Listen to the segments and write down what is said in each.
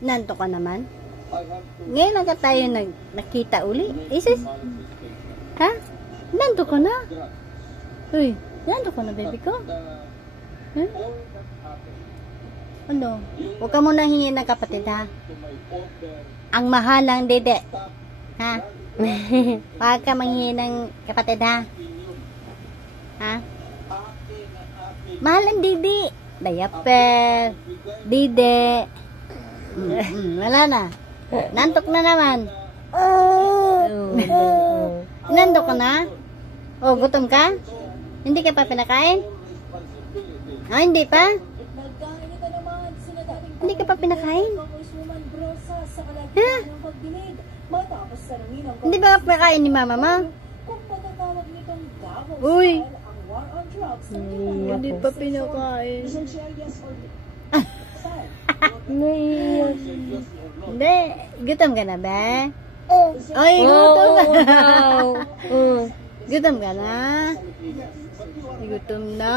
Nanto ka naman. Ngayon lang ka tayo nakita uli. Isis? Ha? Nanto ka na? Uy, nanto ka na, baby ko? Huh? Ano? Huwag ka muna hingin ng kapatid, ha? Ang mahalang dede. Ha? Huwag ka manghingi ng kapatid, ha? Ha? Mahal ang didi. Diaper. Dide. Wala na. Nantok na naman. Nantok ka na? O, gutom ka? Hindi ka pa pinakain? Ah, hindi pa? Hindi ka pa pinakain? Ha? Hindi ba pinakain ni mama mo? Uy! Hindi pa pinakain. Hindi. Gutom ka na ba? Ay, gutom ka na. Gutom ka na? Gutom na.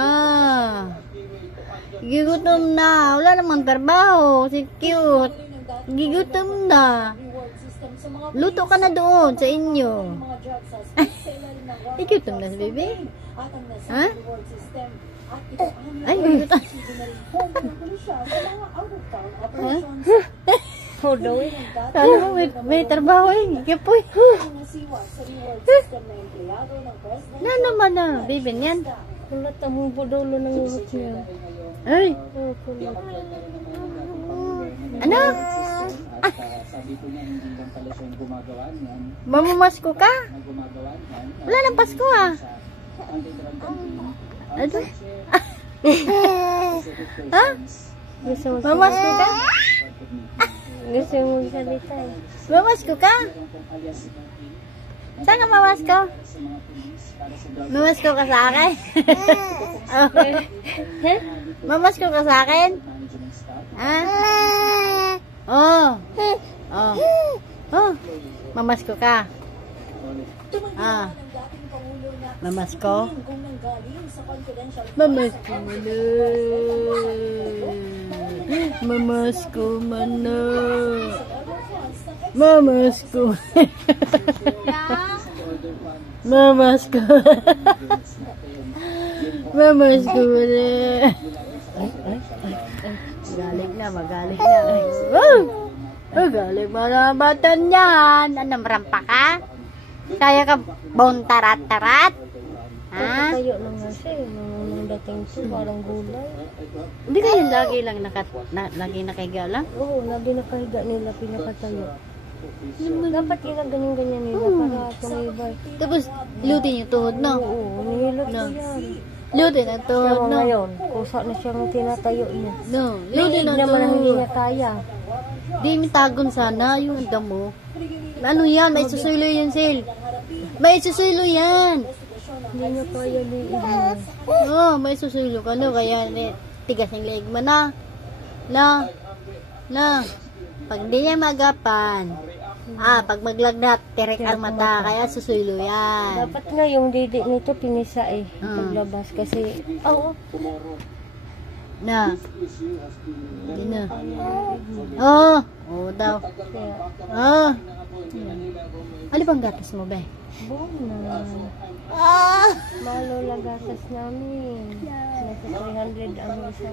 Gigutom na. Wala namang trabaho. Si cute. Gigutom na. Luto ka na doon sa inyo. Gigutom na si baby. Ha? Ay, gigutom. Ha? Ano mo, may trabaho eh. Kipoy. Na naman na, baby niyan. Kulat ang budolo ng urot niya. Ay. Ano? Mamamasko ka? Wala nang Pasko ah. Ano? Ha? Mamasko ka? Gusto mo salita eh. Mamasko ka? Saan ka mamasko? Mamasko ka sa akin? Mamasko ka sa akin? Ha? Oh. Oh. Oh. Mamasko ka? Ah. Mamasko? Mamasko mo na. Mamasko mo na. Mamasko. Mamasko. Mamasko mo na. Magaling na, magaling na. Magaling mo na bata niyan. Anong rampa ka? Kaya ka bontarat-tarat? Ha? Tayo lang nga siya eh. Nung dating siya, parang gulay. Hindi kayo lagi lang lagi nakahiga lang? Oo, lagi nakahiga nila, pinakatayo. Dapat ganyan-ganyan nila para tumibay. Tapos, lutin yung tuhod, no? Oo, nihilot na yan. Lutin ang tuhod, Siya no? ngayon, kusa na siyang tinatayo niya. No, lutin Liig ang naman ang hindi tuhod. niya kaya. Di mitagon sana yung damo. Ano yan? May susulo yan, Sil. May susulo yan. Hindi niya kaya liig niya. Oh, may susulo ka, no? Kaya tigas ang leeg mo na. Na. Pag di niya magapan, pag maglagnat, tirek ang mata, kaya susulo yan. Dapat nga yung didi nito pinisa eh. Paglabas kasi, Na. Hindi na. Oh. Oo daw. kaya, Ano bang gatas mo, be? buwan na. Malo lagasas namin. Nasa 300 ang isa.